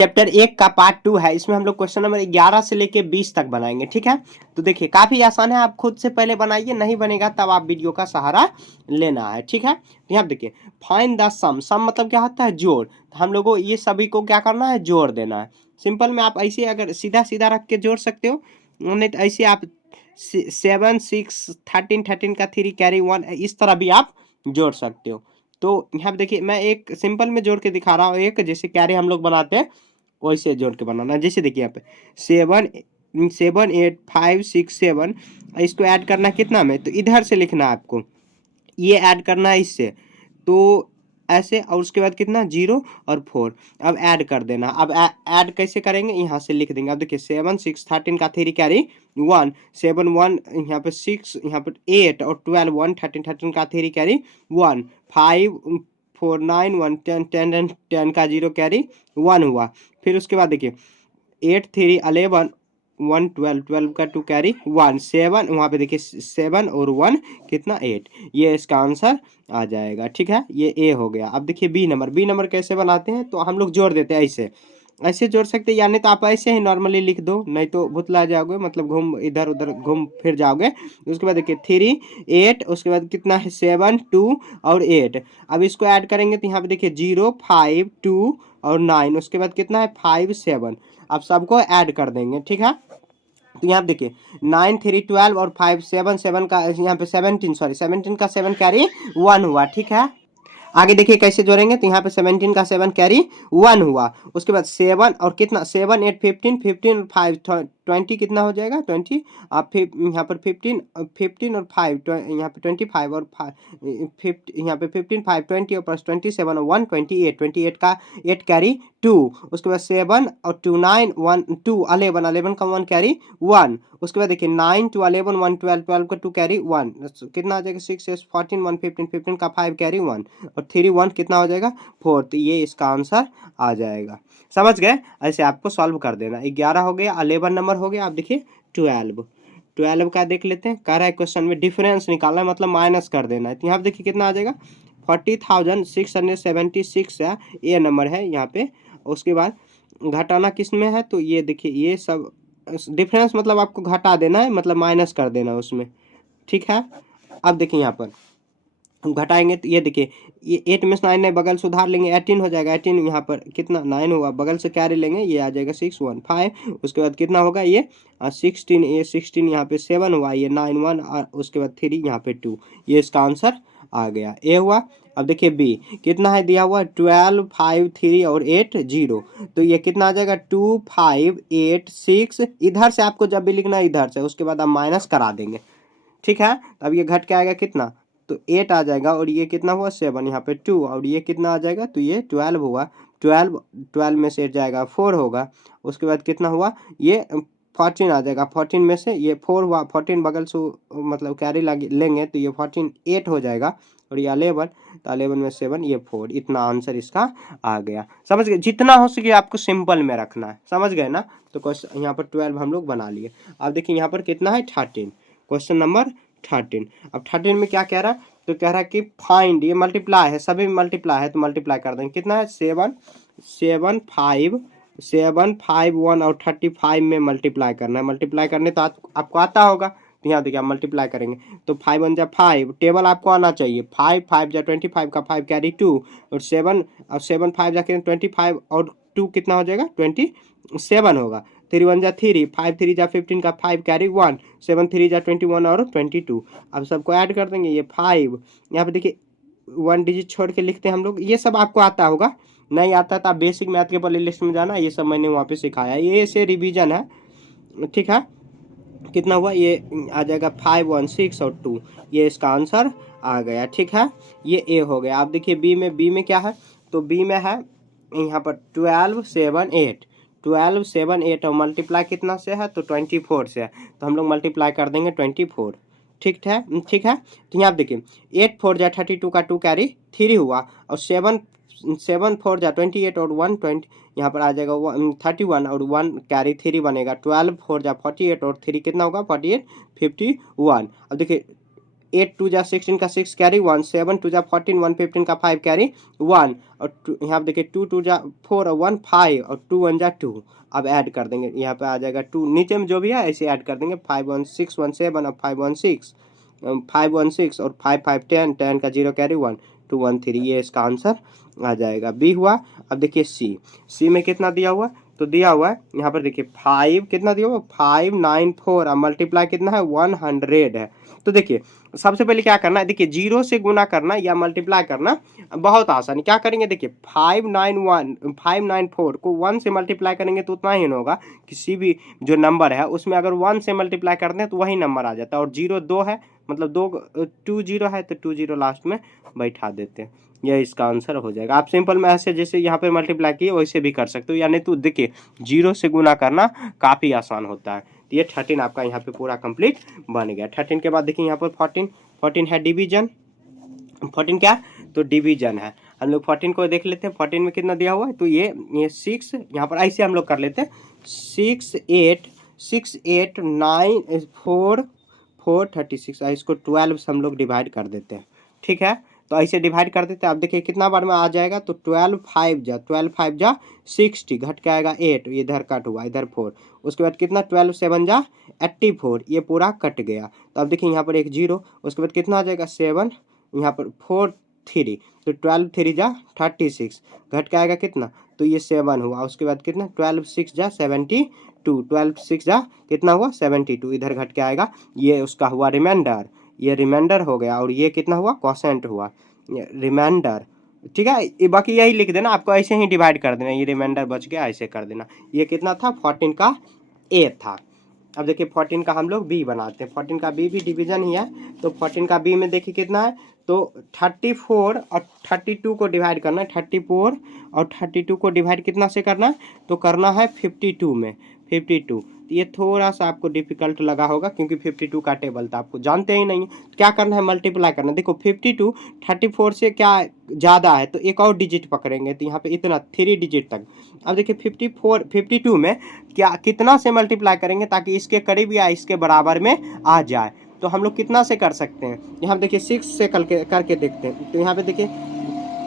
Chapter 1 का part 2 है। इसमें हम लोग क्वेश्चन नंबर 11 से लेके 20 तक बनाएंगे, ठीक है। तो देखिए काफी आसान है, आप खुद से पहले बनाइए, नहीं बनेगा तब आप वीडियो का सहारा लेना है, ठीक है। तो यहाँ देखिए फाइंड द सम, सम मतलब क्या होता है, जोड़। तो हम लोगों को ये सभी को क्या करना है, जोड़ देना है। सिंपल में आप ऐसे अगर सीधा सीधा रख के जोड़ सकते हो, नहीं तो ऐसे आप 7 6 13 13 का 3 कैरी 1 इस तरह भी आप जोड़ सकते हो। तो यहाँ पे देखिए मैं एक सिंपल में जोड़ के दिखा रहा हूँ, एक जैसे कैरी हम लोग बनाते हैं वैसे जोड़ के बनाना। जैसे देखिए यहाँ पे 7 7 8 5 6 7, इसको ऐड करना है कितना में, तो इधर से लिखना है आपको, ये ऐड करना है इससे, तो ऐसे, और उसके बाद कितना 0 और 4, अब ऐड कर देना। अब ऐड कैसे करेंगे, यहाँ से लिख देंगे। अब देखिए 7 6 13 का 3 कैरी 1, 7 1 यहाँ पे 6, यहाँ पे 8 और 12 1 13 13 का 3 कैरी 1, 5 4 9 1 10 10 10 का 0 कैरी 1 हुआ। फिर उसके बाद देखिए 8 3 11 1 12 12 का 2 कैरी 1 7, वहाँ पे देखिए 7 और 1 कितना 8, ये इसका आंसर आ जाएगा, ठीक है। ये ए हो गया। अब देखिए बी नंबर, बी नंबर कैसे बनाते हैं, तो हम लोग जोड़ देते हैं ऐसे, ऐसे जोड़ सकते हैं, या नहीं तो आप ऐसे ही नॉर्मली लिख दो, नहीं तो भुतला जाओगे, मतलब घूम इधर उधर घूम फिर जाओगे। उसके बाद देखिए 3 8, उसके बाद कितना है 7 2 और 8। अब इसको ऐड करेंगे तो यहाँ पे देखिए 0 5 2 और 9, उसके बाद कितना है 5 7। अब सबको ऐड कर देंगे, ठीक है। तो यहाँ पे देखिए 9 3 12 और 5 7 7 का यहाँ पे 17, सॉरी 17 का 7 कैरी 1 हुआ, ठीक है। आगे देखिए कैसे जोड़ेंगे, तो यहाँ पे 17 का 7 कैरी 1 हुआ। उसके बाद 7 और कितना 7 8 15 15 5 20 कितना हो जाएगा 20। आप यहाँ पर 15 15 और 5 यहाँ पे 25 और 5 यहाँ पे 15 5 20 और प्लस 27 और 1 28 28 का 8 कैरी 2। उसके बाद 7 और 2 9 1 2 11 11 का 1 कैरी 1। उसके बाद देखिए 9 2 11 1 12 12 का 2 कैरी 1, कितना आ जाएगा 6 6 14 1 15 15 का 5 कैरी 1 और 3 1 कितना हो जाएगा 4। तो ये इसका आंसर आ जाएगा। समझ गए, ऐसे आपको सॉल्व कर देना। 11 हो गया, 11 नंबर हो गया। आप देखिए 12 12 का देख लेते हैं। कह रहा है क्वेश्चन में डिफरेंस निकालना है, मतलब माइनस कर देना है। तो यहाँ पे देखिए कितना आ जाएगा 40,676 है, ये नंबर है यहाँ पे। उसके बाद घटाना किस में है, तो ये देखिए ये सब डिफरेंस मतलब आपको घटा देना है, मतलब माइनस कर देना उसमें, ठीक है। अब देखिए यहाँ पर हम घटाएंगे तो ये देखिए ये 8 में से 9 नहीं, बगल सुधार लेंगे 18 हो जाएगा। 18 यहाँ पर कितना 9 हुआ, बगल से कैरी लेंगे, ये आ जाएगा 6 1 5। उसके बाद कितना होगा ये 16, ये 16 यहाँ पे 7 हुआ, ये 9 1 और उसके बाद 3 यहाँ पे 2, ये इसका आंसर आ गया, ए हुआ। अब देखिए बी कितना है दिया हुआ 12 5 3 और 8 0, तो ये कितना आ जाएगा 2 5 8 6। इधर से आपको जब भी लिखना है इधर से, उसके बाद आप माइनस करा देंगे, ठीक है। अब ये घट के आएगा कितना, तो 8 आ जाएगा, और ये कितना हुआ 7, यहाँ पे 2, और ये कितना आ जाएगा, तो ये 12 हुआ। 12 12 में से 8 जाएगा 4 होगा। उसके बाद कितना हुआ ये 14 आ जाएगा, 14 में से ये 4 हुआ, 14 बगल से मतलब कैरी लेंगे तो ये 14 8 हो जाएगा, और ये 11, तो 11 में 7 ये 4। इतना आंसर इसका आ गया। समझ गए, जितना हो सके आपको सिंपल में रखना है, समझ गए ना। तो क्वेश्चन यहाँ पर 12 हम लोग बना लिए। अब देखिए यहाँ पर कितना है 13, क्वेश्चन नंबर 13। अब 13 में क्या कह रहा है, तो कह रहा है कि फाइंड, ये मल्टीप्लाई है, सभी मल्टीप्लाई है, तो मल्टीप्लाई कर देंगे। कितना है 7 7 5 7 5 1 और 35 में मल्टीप्लाई करना है। मल्टीप्लाई करने तो आपको आता होगा, तो यहाँ देखिए आप मल्टीप्लाई करेंगे तो 5 1 जा 5, टेबल आपको आना चाहिए। 5 5 जा 25 का 5 कैरी 2, और 7 और 7 5 जा 25 और 2 कितना हो जाएगा 27 होगा। 3 1 जा 3, 5 3 जा 15 का 5 कैरी 1, 7 3 जा 21 और 22। अब सबको ऐड कर देंगे, ये 5, यहाँ पे देखिए 1 डिजिट छोड़ के लिखते हैं हम लोग। ये सब आपको आता होगा, नहीं आता तो आप बेसिक मैथ के प्ले लिस्ट में जाना, ये सब मैंने वहाँ पे सिखाया, ये से रिवीजन है, ठीक है। कितना हुआ ये आ जाएगा 5 1 6 और 2, ये इसका आंसर आ गया, ठीक है। ये ए हो गया। आप देखिए बी में, बी में क्या है, तो बी में है यहाँ पर 12 7 8, 12 7 8 और मल्टीप्लाई कितना से है, तो 24 से है, तो हम लोग मल्टीप्लाई कर देंगे 24, ठीक है, ठीक है। तो यहाँ देखिए 8 4 जा 32 का 2 कैरी 3 हुआ, और 7 7 4 जा 28 और 1 20, यहाँ पर आ जाएगा 31 और 1 कैरी 3 बनेगा। 12 4 जा 48 और 3 कितना होगा 48 51। अब देखिए 8 2 जा 16 का 6 कैरी 1, 7 2 जा 14, 1 15 का 5 कैरी 1, और यहाँ पे देखिए 2 2 जा 4 और 1 5, और 2 1 जा 2। अब ऐड कर देंगे, यहाँ पे आ जाएगा 2, नीचे में जो भी है ऐसे ऐड कर देंगे। 5 1 6 1 7 और 5 1 6, 5 1 6 और 5 5 10, 10 का 0 कैरी 1 2 1 3, ये इसका आंसर आ जाएगा। बी हुआ। अब देखिए सी में कितना दिया हुआ, तो दिया हुआ है यहाँ पर देखिए 5 कितना दिया हुआ 594, अब मल्टीप्लाई कितना है 100 है। तो देखिए सबसे पहले क्या करना है, देखिए 0 से गुना करना या मल्टीप्लाई करना बहुत आसान है। क्या करेंगे, देखिए 594 को 1 से मल्टीप्लाई करेंगे तो उतना ही होगा, किसी भी जो नंबर है उसमें अगर 1 से मल्टीप्लाई करते हैं तो वही नंबर आ जाता है, और 0 2 है, मतलब 2 0 है तो 2 0 लास्ट में बैठा देते हैं, यह इसका आंसर हो जाएगा। आप सिंपल में ऐसे जैसे यहाँ पे मल्टीप्लाई किए वैसे भी कर सकते हो, यानी तो देखिए 0 से गुना करना काफ़ी आसान होता है। तो ये 13 आपका यहाँ पे पूरा कंप्लीट बन गया। 13 के बाद देखिए यहाँ पर 14 है डिवीजन। 14 क्या, तो डिवीजन है। हम लोग 14 को देख लेते हैं, 14 में कितना दिया हुआ है, तो ये 6, यहाँ पर ऐसे हम लोग कर लेते हैं 6 8 9 4 4 36, इसको 12 से हम लोग डिवाइड कर देते हैं, ठीक है। तो ऐसे डिवाइड कर देते हैं। अब देखिए कितना बार में आ जाएगा, तो 12 5 जा 60, घट के आएगा 8, इधर कट हुआ, इधर 4, उसके बाद कितना 12 7 जा 84, ये पूरा कट गया। तो अब देखिए यहाँ पर एक 0, उसके बाद कितना आ जाएगा 7, यहाँ पर 4 3, तो 12 3 जा 36, घट के आएगा कितना, तो ये 7 हुआ। उसके बाद कितना 12 6 जा 72, 12 6 जा कितना हुआ 72, इधर घट के आएगा, ये उसका हुआ रिमाइंडर, ये रिमाइंडर हो गया, और ये कितना हुआ क्वोशेंट हुआ, रिमाइंडर, ठीक है। ये बाकी यही लिख देना, आपको ऐसे ही डिवाइड कर देना, ये रिमाइंडर बच गया, ऐसे कर देना। ये कितना था 14 का ए था। अब देखिए 14 का हम लोग बी बनाते हैं, 14 का बी भी डिवीजन ही है। तो 14 का बी में देखिए कितना है, तो 34 और 32 को डिवाइड करना है, 34 और 32 को डिवाइड कितना से करना है, तो करना है 52 में, 52। ये थोड़ा सा आपको डिफिकल्ट लगा होगा क्योंकि 52 का टेबल था, आपको जानते ही नहीं है। तो क्या करना है, मल्टीप्लाई करना है। देखो 52 34 से क्या ज़्यादा है, तो एक और डिजिट पकड़ेंगे, तो यहाँ पे इतना 3 डिजिट तक। अब देखिए 52 में क्या कितना से मल्टीप्लाई करेंगे ताकि इसके करीब या इसके बराबर में आ जाए, तो हम लोग कितना से कर सकते हैं, यहाँ देखिए 6 से करके देखते हैं। तो यहाँ पे देखिए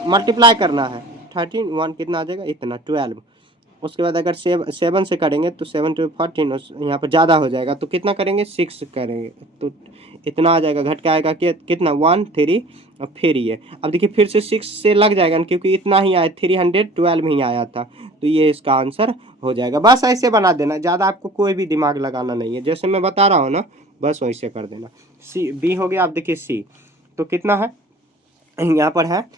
मल्टीप्लाई करना है, 13 1 कितना आ जाएगा इतना 12, उसके बाद अगर 7 से करेंगे तो 7 2 14, यहाँ पर ज़्यादा हो जाएगा, तो कितना करेंगे 6 करेंगे, तो इतना आ जाएगा, घट के आएगा कितना 1 3, और फिर ये अब देखिए फिर से 6 से लग जाएगा क्योंकि इतना ही आया 312 ही आया था, तो ये इसका आंसर हो जाएगा। बस ऐसे बना देना, ज़्यादा आपको कोई भी दिमाग लगाना नहीं है, जैसे मैं बता रहा हूँ ना बस वैसे कर देना। सी बी हो गया। अब देखिए सी, तो कितना है, यहाँ पर है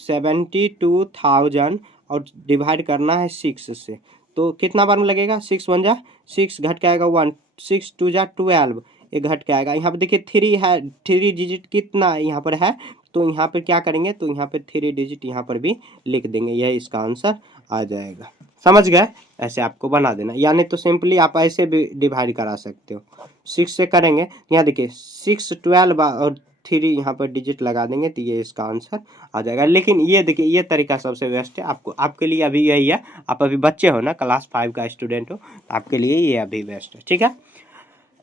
72,000 और डिवाइड करना है 6 से, तो कितना बार में लगेगा 6 1 जा 6, घट के आएगा 1, 6 2 जा 12, ये घट के आएगा। यहाँ पे देखिए 3 है, 3 डिजिट कितना यहाँ पर है, तो यहाँ पर क्या करेंगे, तो यहाँ पे 3 डिजिट यहाँ पर भी लिख देंगे, यह इसका आंसर आ जाएगा। समझ गए, ऐसे आपको बना देना, यानी तो सिंपली आप ऐसे भी डिवाइड करा सकते हो। 6 से करेंगे, यहाँ देखिए 6 12 और 3 यहाँ पर डिजिट लगा देंगे, तो ये इसका आंसर आ जाएगा। लेकिन ये देखिए ये तरीका सबसे बेस्ट है, आपको आपके लिए अभी यही है, आप अभी बच्चे हो ना, क्लास 5 का स्टूडेंट हो, तो आपके लिए ये अभी बेस्ट है, ठीक है।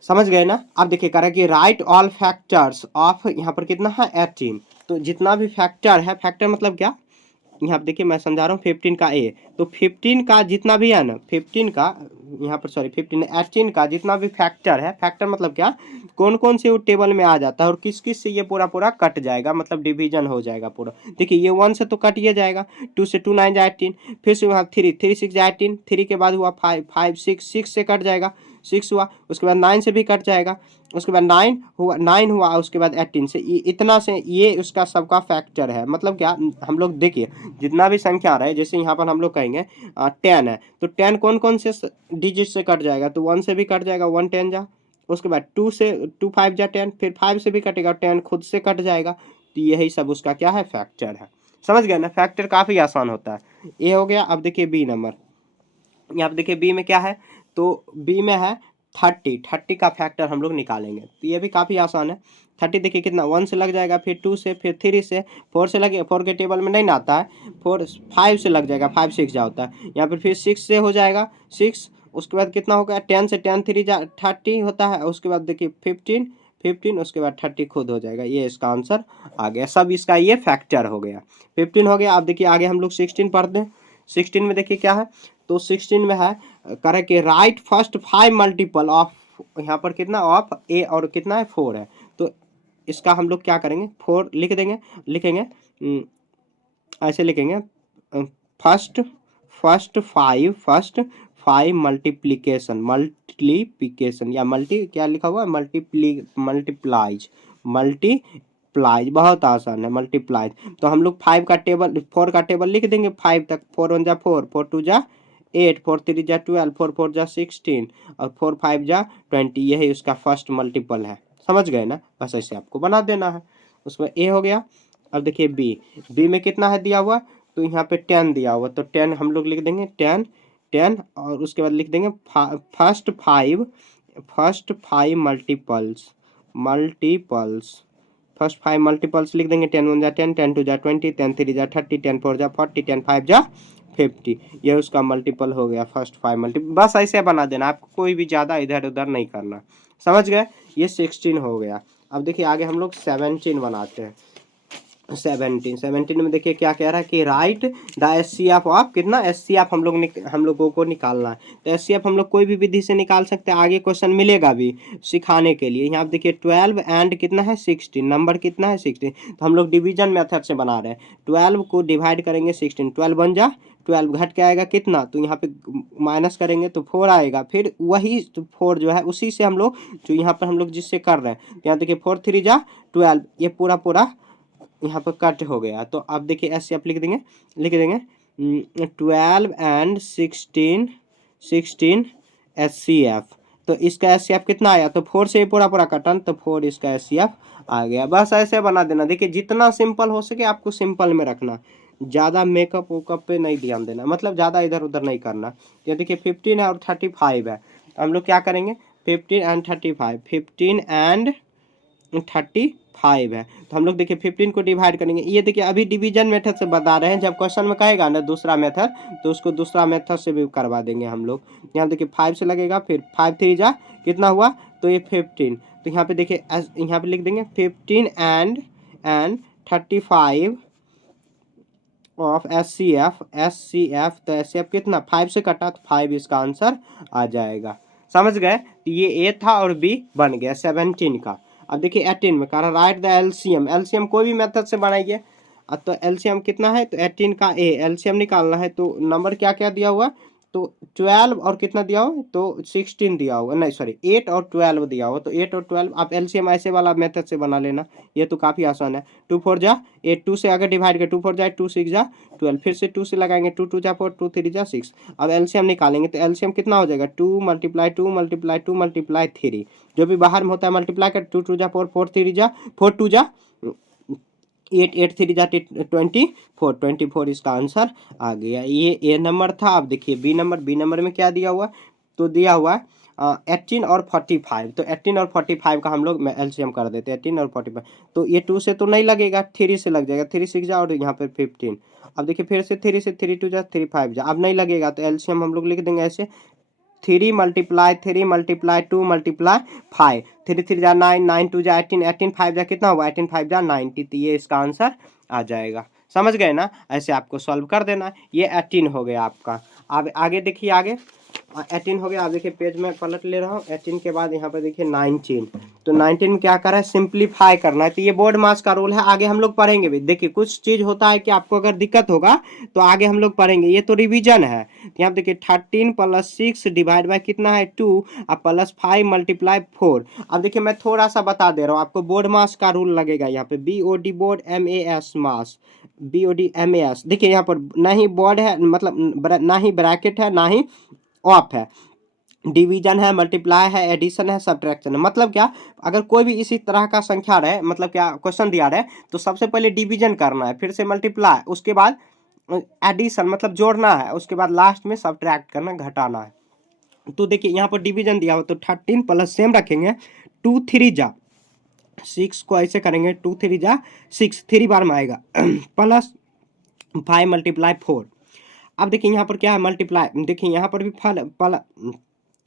समझ गए ना। अब देखिए कह रहा है कि राइट ऑल फैक्टर्स ऑफ, यहाँ पर कितना है 18, तो जितना भी फैक्टर है, फैक्टर मतलब क्या, यहाँ पे देखिए मैं समझा रहा हूँ 15 का ए, तो 15 का जितना भी है ना, 15 का यहाँ पर सॉरी 18 का जितना भी फैक्टर है, फैक्टर मतलब क्या, कौन कौन से वो टेबल में आ जाता है और किस किस से ये पूरा पूरा कट जाएगा, मतलब डिवीजन हो जाएगा पूरा। देखिए ये 1 से तो कट ही जाएगा, 2 से 2 9 जा 18, फिर से वहाँ 3 6 जा 18, 3 के बाद हुआ 5 5 6 से कट जाएगा, 6 हुआ, उसके बाद 9 से भी कट जाएगा, उसके बाद 9 हुआ, उसके बाद 18 से, इतना से ये उसका सबका फैक्टर है। मतलब क्या, हम लोग देखिए जितना भी संख्या आ रहा है, जैसे यहाँ पर हम लोग कहेंगे 10 है, तो 10 कौन कौन से डिजिट से कट जाएगा, तो 1 से भी कट जाएगा, 1 10 जा, उसके बाद 2 से 2 5 जा 10, फिर 5 से भी कटेगा, 10 खुद से कट जाएगा, तो यही सब उसका क्या है, फैक्टर है। समझ गए ना, फैक्टर काफ़ी आसान होता है। ये हो गया। अब देखिए बी नंबर, यहाँ पे देखिए बी में क्या है, तो बी में है 30 का फैक्टर हम लोग निकालेंगे, तो ये भी काफ़ी आसान है। 30 देखिए कितना 1 से लग जाएगा, फिर 2 से, फिर 3 से, 4 से लगे, 4 के टेबल में नहीं ना आता है, 4 5 से लग जाएगा, 5 6 जा होता है, यहाँ पर फिर 6 से हो जाएगा 6, उसके बाद कितना हो गया 10 से, 10 3 जा 30 होता है, उसके बाद देखिए 15 15, उसके बाद 30 खुद हो जाएगा। ये इसका आंसर आ गया। सब इसका ये फैक्टर हो गया। 15 हो गया। अब देखिए आगे हम लोग 16 पढ़ते हैं। 16 में देखिए क्या है, तो 16 में है करे कि राइट फर्स्ट 5 मल्टीपल ऑफ, यहाँ पर कितना ऑफ ए और कितना है 4 है। तो इसका हम लोग क्या करेंगे, 4 लिख देंगे, लिखेंगे ऐसे लिखेंगे फर्स्ट फर्स्ट 5 मल्टीप्लिकेशन या मल्टी क्या लिखा हुआ है, मल्टीप्लाइज बहुत आसान है, मल्टीप्लाइज। तो हम लोग 5 का टेबल 4 का टेबल लिख देंगे 5 तक। 4 1 जा 4, 4 2 जा 8, 4 3 जा 12, 4 4 जा 16 और 4 5 जा 20। यही उसका फर्स्ट मल्टीपल है। समझ गए ना, बस ऐसे आपको बना देना है। उसमें ए हो गया। अब देखिए बी में कितना है दिया हुआ, तो यहाँ पे 10 दिया हुआ, तो 10 हम लोग लिख देंगे 10 10 और उसके बाद लिख देंगे फर्स्ट 5 फर्स्ट 5 मल्टीपल्स लिख देंगे। 10 1 जा 10, 10 2 जा 20, 10 3 जा 30, 10 4 जा 40, 10 5 जा 50। ये उसका मल्टीपल हो गया फर्स्ट 5 मल्टीपल। बस ऐसे बना देना, आपको कोई भी ज़्यादा इधर उधर नहीं करना। समझ गए, ये 16 हो गया। अब देखिए आगे हम लोग 17 बनाते हैं। 17 में देखिए क्या कह रहा है कि राइट द एचसीएफ ऑफ कितना, एचसीएफ हम लोगों को निकालना है। तो एचसीएफ हम लोग कोई भी विधि से निकाल सकते हैं, आगे क्वेश्चन मिलेगा भी सिखाने के लिए। यहाँ देखिए 12 एंड कितना है 16, नंबर कितना है 16, तो हम लोग डिवीजन मेथड से बना रहे हैं। 12 को डिवाइड करेंगे 16, 12 बन जा 12, घट के आएगा कितना, तो यहाँ पे माइनस करेंगे तो 4 आएगा। फिर वही 4 जो है उसी से हम लोग जो यहाँ पर हम लोग जिससे कर रहे हैं, यहाँ देखिए 4 3 जा 12, ये पूरा पूरा यहाँ पर कट हो गया। तो अब देखिए ऐसे आप लिख देंगे 12 एंड 16 एचसीएफ। तो इसका एचसीएफ कितना आया, तो 4 से पूरा पूरा कटन, तो 4 इसका एचसीएफ आ गया। बस ऐसे बना देना। देखिए जितना सिंपल हो सके आपको सिंपल में रखना, ज़्यादा मेकअप वेकअप पे नहीं ध्यान देना, मतलब ज़्यादा इधर उधर नहीं करना। ये देखिए 15 है और 35 है, हम लोग क्या करेंगे 15 एंड 35, 15 एंड 35 है, तो हम लोग देखिए 15 को डिवाइड करेंगे। ये देखिए अभी डिवीजन मेथड से बता रहे हैं, जब क्वेश्चन में कहेगा ना दूसरा मेथड, तो उसको दूसरा मेथड से भी करवा देंगे हम लोग। यहाँ देखिए 5 से लगेगा, फिर 5 3 जा कितना हुआ, तो ये 15। तो यहाँ पे देखिए यहाँ पे लिख देंगे 15 एंड 35 ऑफ एचसीएफ। तो एचसीएफ कितना 5 से कटा, तो 5 इसका आंसर आ जाएगा। समझ गए, तो ये ए था और बी बन गया 17 का। अब देखिए 18 में कह रहा राइट द एलसीएम कोई भी मेथड से बनाइए। तो एलसीएम कितना है, तो 18 का ए एलसीएम निकालना है। तो नंबर क्या क्या दिया हुआ, तो 12 और कितना दिया हुआ, तो 16 दिया हुआ, नहीं सॉरी 8 और 12 दिया हुआ। तो 8 और 12 आप एलसीएम ऐसे वाला मेथड से बना लेना, ये तो काफ़ी आसान है। 2 4 जा 8, 2 से अगर डिवाइड कर 2 4 जा 2 6 जा 12, फिर से 2 से लगाएंगे 2 2 जा 4, 2 3 जा 6। अब एलसीएम निकालेंगे, तो एलसीएम कितना हो जाएगा 2 × 2 × 2 × 3, जो भी बाहर में होता है मल्टीप्लाई कर 2 2 जा 4, 4 3 जा 4 2 जा 8, 8 3 जा 24 इसका आंसर आ गया। ये ए नंबर था। अब देखिए बी नंबर में क्या दिया हुआ, तो दिया हुआ है 18 और 45। तो 18 और 45 का हम लोग एलसीएम कर देते हैं, 18 और 45। तो ये 2 से तो नहीं लगेगा, 3 से लग जाएगा, 3 6 जा और यहाँ पे 15। अब देखिए फिर से 3 से 3 2 जा 3 5 जा, अब नहीं लगेगा, तो एलसीएम हम लोग लिख देंगे ऐसे 3 × 2 × 5, 3 3 जा 9, 9 2 जा 18, 18 5 जा कितना हुआ, 18 5 जा 90। तो ये इसका आंसर आ जाएगा। समझ गए ना, ऐसे आपको सॉल्व कर देना। ये 18 हो गया आपका। अब आगे देखिए, आगे 18 हो गया। आप देखिए पेज में पलट ले रहा हूँ। 18 के बाद यहाँ पर देखिए 19। तो 19 में क्या करा है, सिंप्लीफाई करना है। तो ये बोर्ड मास का रूल है, आगे हम लोग पढ़ेंगे भी। देखिए कुछ चीज़ होता है कि आपको अगर दिक्कत होगा तो आगे हम लोग पढ़ेंगे, ये तो रिवीजन है। तो यहाँ देखिए 13 + 6 डिवाइड बाय कितना है 2 और +5 × 4। अब देखिए मैं थोड़ा सा बता दे रहा हूँ आपको, बोर्ड मास का रूल लगेगा यहाँ पे, BOD बोर्ड, MAS मास, BOD MAS। देखिए यहाँ पर ना ही बोर्ड है, मतलब ना ही ब्रैकेट है, ना ही ऑफ है, डिवीजन है, मल्टीप्लाई है, एडिशन है, सब्ट्रैक्शन है। मतलब क्या, अगर कोई भी इसी तरह का संख्या रहे, मतलब क्या क्वेश्चन दिया रहे, तो सबसे पहले डिवीजन करना है, फिर से मल्टीप्लाई, उसके बाद एडिशन मतलब जोड़ना है, उसके बाद लास्ट में सब्ट्रैक्ट करना, घटाना है। तो देखिए यहाँ पर डिवीजन दिया हो, तो 13 प्लस सेम रखेंगे, 2 3 जा 6 को ऐसे करेंगे, 2 3 जा 6, 3 बार में आएगा प्लस 5 × 4। अब देखिए यहाँ पर क्या है मल्टीप्लाई, देखिए यहाँ पर भी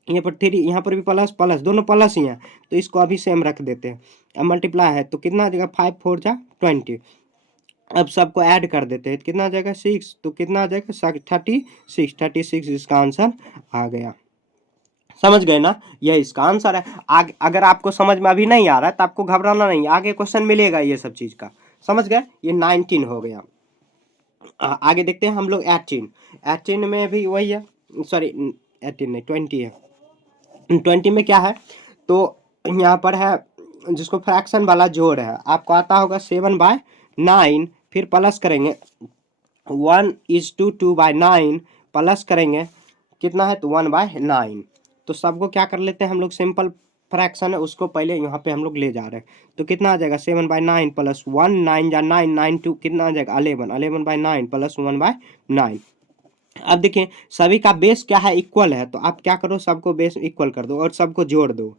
यहाँ पर 3, यहाँ पर भी प्लस प्लस, दोनों प्लस ही हैं, तो इसको अभी सेम रख देते हैं। अब मल्टीप्लाई है तो कितना आ जाएगा, 5 4 जा 20। अब सबको ऐड कर देते हैं, कितना आ जाएगा 6, तो कितना आ जाएगा 36 इसका आंसर आ गया। समझ गए ना, यह इसका आंसर है। आगे अगर आपको समझ में अभी नहीं आ रहा है तो आपको घबराना नहीं, आगे क्वेश्चन मिलेगा ये सब चीज का। समझ गए, ये 19 हो गया। आगे देखते हैं हम लोग 18। 18 में भी वही है, सॉरी 18 नहीं 20 है। 20 में क्या है, तो यहाँ पर है जिसको फ्रैक्शन वाला जोड़ है, आपको आता होगा 7/9, फिर प्लस करेंगे 1:2/9, प्लस करेंगे कितना है तो 1/9। तो सबको क्या कर लेते हैं हम लोग, सिंपल फ्रैक्शन है उसको पहले यहाँ पे हम लोग ले जा रहे हैं। तो कितना आ जाएगा 7/9 प्लस 1, 9 जा 9, 9 2 कितना आ जाएगा 11, 11/9 प्लस 1/9। अब देखिए सभी का बेस क्या है, इक्वल है, तो आप क्या करो सबको बेस इक्वल कर दो और सबको जोड़ दो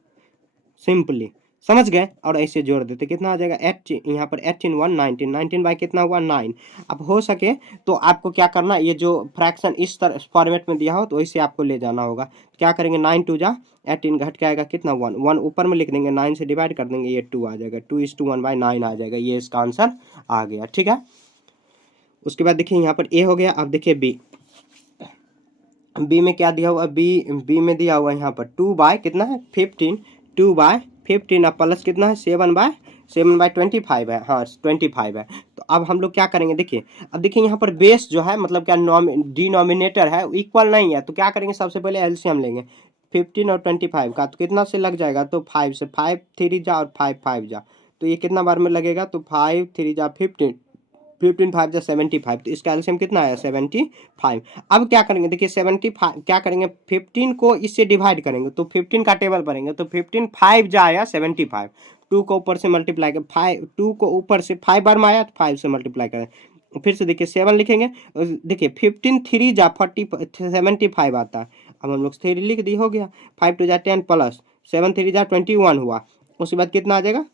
सिंपली। समझ गए, और ऐसे जोड़ देते कितना आ जाएगा 18, यहाँ पर 18 1 19, 19 बाई कितना हुआ 9। अब हो सके तो आपको क्या करना, ये जो फ्रैक्शन इस तरह फॉर्मेट में दिया हो तो वैसे आपको ले जाना होगा। क्या करेंगे 9 2 जा 18, घट के आएगा कितना 1, 1 ऊपर में लिख देंगे, 9 से डिवाइड कर देंगे, ये 2 आ जाएगा, 2:1/9 आ जाएगा, ये इसका आंसर आ गया। ठीक है, उसके बाद देखिए यहाँ पर ए हो गया। अब देखिए बी, बी में क्या दिया हुआ, बी में दिया हुआ यहाँ पर 2 बाय कितना है 15, 2/15, अब प्लस कितना है 7/25 है, हाँ 25 है। तो अब हम लोग क्या करेंगे, देखिए अब देखिए यहाँ पर बेस जो है मतलब क्या डिनोमिनेटर है इक्वल नहीं है, तो क्या करेंगे सबसे पहले एलसीएम लेंगे 15 और 25 का, तो कितना से लग जाएगा, तो 5 से, 5 3 जा और 5 5 जा, तो ये कितना बार में लगेगा, तो 5 3 जा 15, 15 5 जा 75, तो इसका एलसीएम कितना आया 75। अब क्या करेंगे, देखिए 75 क्या करेंगे, 15 को इससे डिवाइड करेंगे तो 15 का टेबल भरेंगे, तो 15 5 जा आया 75, 2 को ऊपर से मल्टीप्लाई कर 5, 2 को ऊपर से 5 बार में आया तो 5 से मल्टीप्लाई करें, फिर से देखिए 7 लिखेंगे, देखिए 15 3 जा 75 आता है। अब हम लोग 3 लिख दी, हो गया 5 2 जा 10 प्लस 7 3 जा 21 हुआ। उसके बाद कितना आ जाएगा,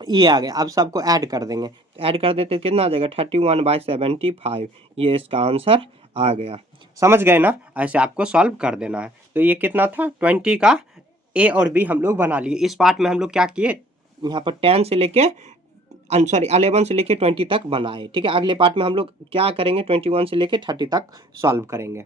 ये आ गया। अब सबको ऐड कर देंगे, तो ऐड कर देते कितना आ जाएगा 31/75, ये इसका आंसर आ गया। समझ गए ना, ऐसे आपको सॉल्व कर देना है। तो ये कितना था 20 का ए और बी हम लोग बना लिए। इस पार्ट में हम लोग क्या किए, यहाँ पर 10 से लेके सॉरी 11 से लेके 20 तक बनाए। ठीक है, अगले पार्ट में हम लोग क्या करेंगे 21 से लेके 30 तक सॉल्व करेंगे।